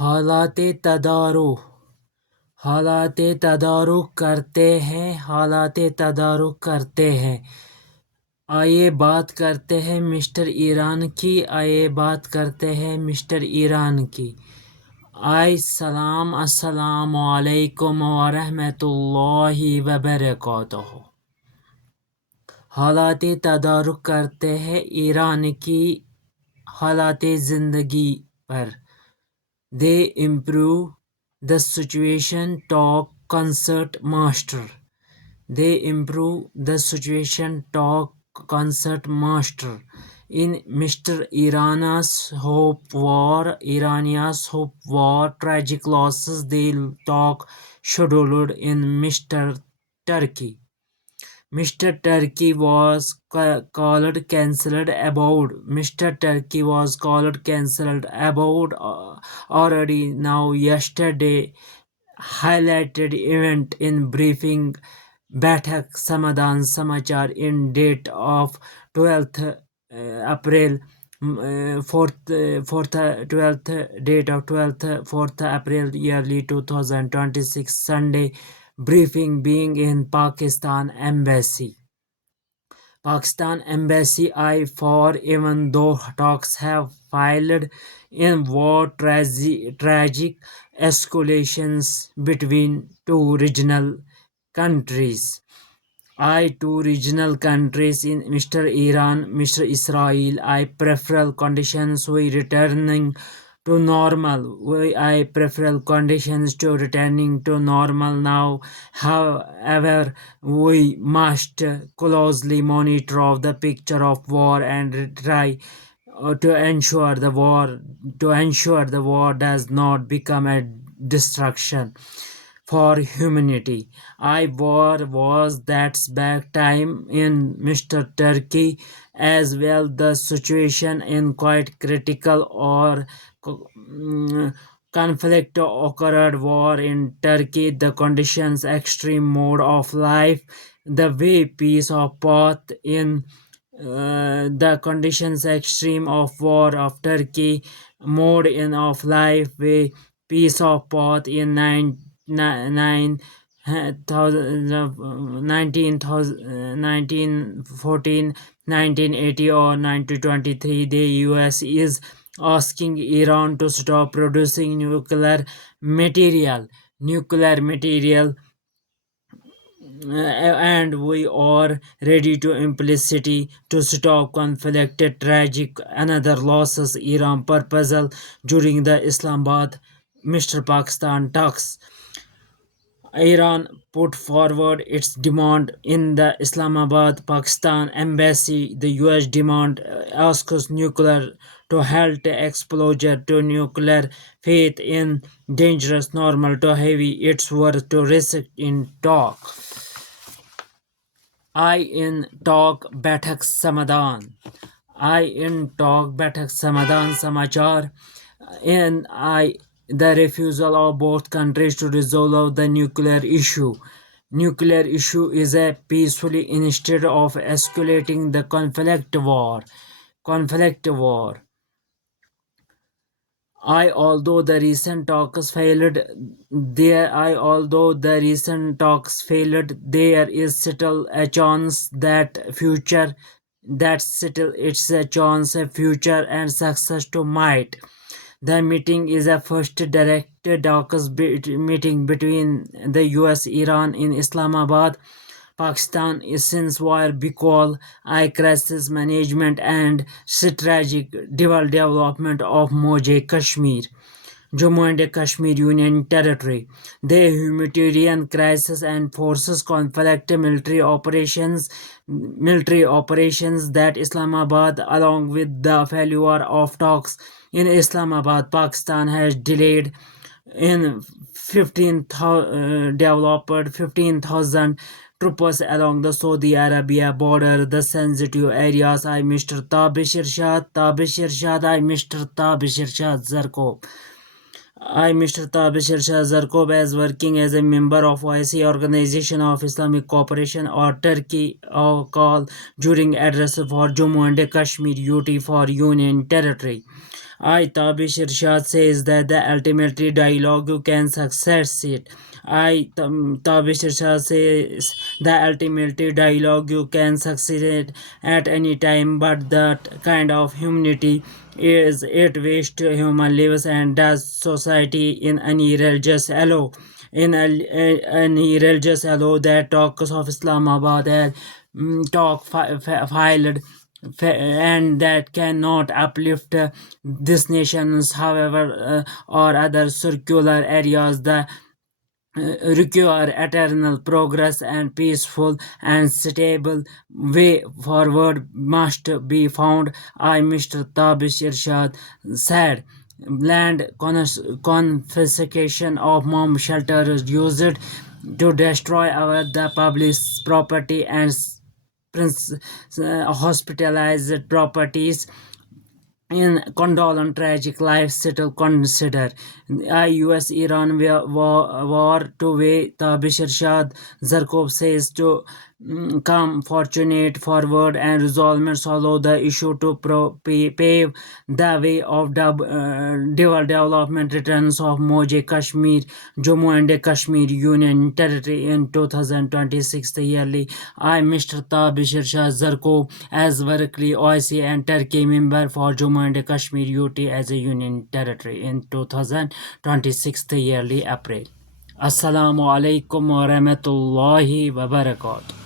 हालाते तदारुक हालाते तदारुक करते हैं। आइए बात करते हैं मिस्टर ईरान की। अस्सलामु अलैकुम वरहमतुल्लाहि वबरकातुहू। हालाते तदारुक करते हैं ईरान की हालाते ज़िंदगी पर। They improve the situation, talk concert master. In Mr. Irania's hope war, tragic losses they talk scheduled in Mr. Turkey. Mr. Turkey was called cancelled about already now yesterday highlighted event in briefing Baithak Samadan Samachar in date of 12th April 4th April yearly 2026 Sunday briefing being in Pakistan Embassy. I4 even though talks have failed in war tragic escalations between two regional countries. Two regional countries in Mr. Iran, Mr. Israel. Prefer conditions we returning to normal. Now. However, we must closely monitor the picture of war and try to ensure the war does not become a destruction for humanity. War was that back time in Mr. Turkey as well. The situation in quite critical or conflict occurred war in Turkey. The conditions extreme mode of life. The way peace of path in the conditions extreme of war of Turkey mode in of life way peace of path in 1914, 1980 or 1923. The US is asking Iran to stop producing nuclear material and we are ready to implicitly to stop conflict. Tragic another losses Iran proposal during the Islamabad Mr. Pakistan talks. Iran put forward its demand in the Islamabad Pakistan embassy. The US demand asks nuclear to halt exposure to nuclear faith in dangerous normal to heavy its worth to risk in talk. in talk Baithak Samadan Samachar. The refusal of both countries to resolve the nuclear issue. Nuclear issue is a peacefully instead of escalating the conflict war. Although the recent talks failed, there is still a chance future and success to might. The meeting is a first direct talks meeting between the US Iran in Islamabad, Pakistan since war because crisis management and strategic development of Jammu and Kashmir Union Territory. The humanitarian crisis and forces conflict military operations that Islamabad along with the failure of talks in Islamabad, Pakistan has delayed in 15,000 troops along the Saudi Arabia border, the sensitive areas. Mr. Tabish Irshad, Zarkov. Mr. Tabish Irshad Zarkov is working as a member of OIC Organization of Islamic Cooperation or Turkey call during address for Jammu and Kashmir UT for Union Territory. I Tabish Irshad says that the ultimately dialogue you can succeed. Tabish Irshad says the ultimately dialogue you can succeed at any time, but that kind of humanity is it waste human lives and does society in any religious allow any religious allow that talks of Islamabad as filed and that cannot uplift this nations, however, or other circular areas that require eternal progress and peaceful and stable way forward must be found. I, Mr. Tabish Irshad, said. Land confiscation of bomb shelters used to destroy the public property and hospitalized properties in condolence tragic life still consider US Iran war to way the Bashir Shah Zarkov says to come fortunate forward and resolvement follow the issue to pave the way of development returns of Moje Kashmir Jammu and Kashmir Union Territory in 2026 yearly. I Mr. Tabishir Shah Zarkov as Berkeley OIC and Turkey member for Jammu and Kashmir UT as a union territory in 2026 yearly April. Assalamu alaikum wa rahmatullahi wa barakatuh.